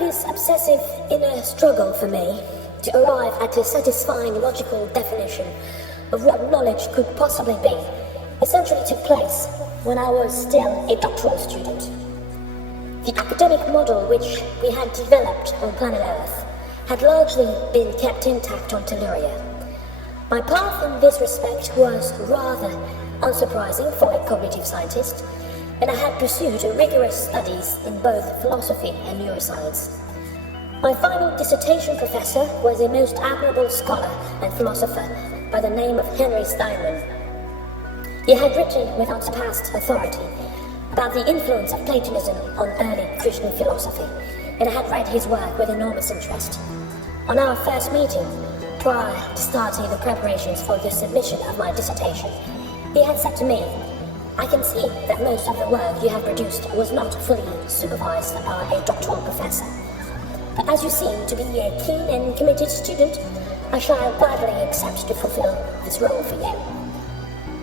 this obsessive inner struggle for me to arrive at a satisfying logical definition of what knowledge could possibly be essentially took place when I was still a doctoral student. The academic model which we had developed on planet Earth had largely been kept intact on Telluria. My path in this respect was rather unsurprising for a cognitive scientist, and I had pursued rigorous studies in both philosophy and neuroscience. My final dissertation professor was a most admirable scholar and philosopher by the name of Henry Steinman. He had written with unsurpassed authority about the influence of Platonism on early Christian philosophy, and I had read his work with enormous interest. On our first meeting, prior to starting the preparations for the submission of my dissertation, he had said to me, "I can see that most of the work you have produced was not fully supervised by a doctoral professor. But as you seem to be a keen and committed student, I shall gladly accept to fulfill this role for you."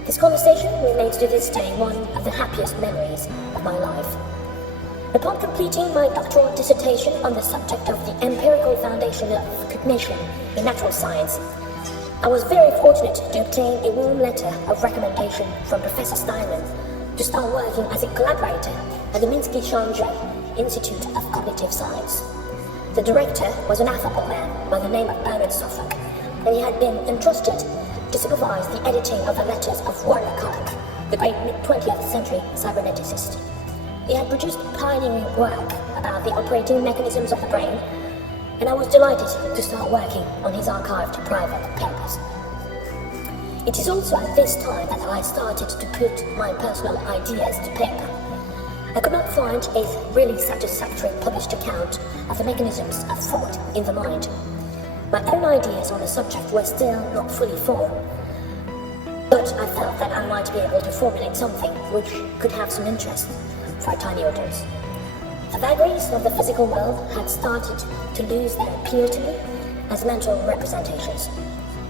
This conversation remains to this day one of the happiest memories of my life. Upon completing my doctoral dissertation on the subject of the empirical foundation of cognition in natural science, I was very fortunate to obtain a warm letter of recommendation from Professor Steinman to start working as a collaborator at the Minsky-Shanzhou Institute of Cognitive Science. The director was an affable man by the name of Bernard Suffolk, and he had been entrusted to supervise the editing of the letters of Warren McCulloch, the great mid-20th century cyberneticist. He had produced pioneering work about the operating mechanisms of the brain, and I was delighted to start working on his archived private papers. It is also at this time that I started to put my personal ideas to paper. I could not find a really satisfactory published account of the mechanisms of thought in the mind. My own ideas on the subject were still not fully formed, but I felt that I might be able to formulate something which could have some interest for a tiny audience. The vagaries of the physical world had started to lose their appeal to me as mental representations.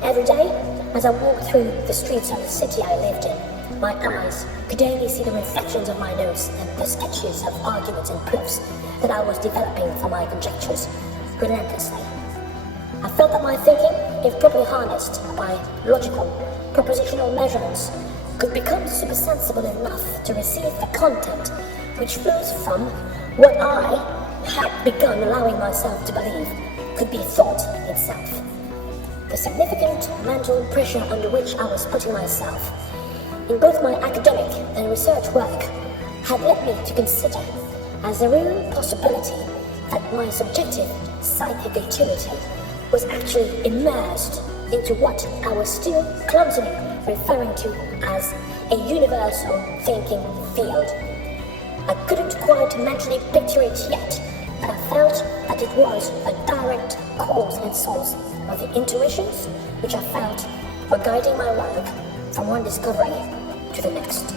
Every day, as I walked through the streets of the city I lived in, my eyes could only see the reflections of my notes and the sketches of arguments and proofs that I was developing for my conjectures relentlessly. I felt that my thinking, if properly harnessed by logical, propositional measurements, could become supersensible enough to receive the content which flows from what I had begun allowing myself to believe could be thought itself. The significant mental pressure under which I was putting myself in both my academic and research work had led me to consider as a real possibility that my subjective psychic activity was actually immersed into what I was still clumsily referring to as a universal thinking field. I couldn't quite mentally picture it yet, but I felt that it was a direct cause and source of the intuitions which I felt were guiding my work from one discovery to the next.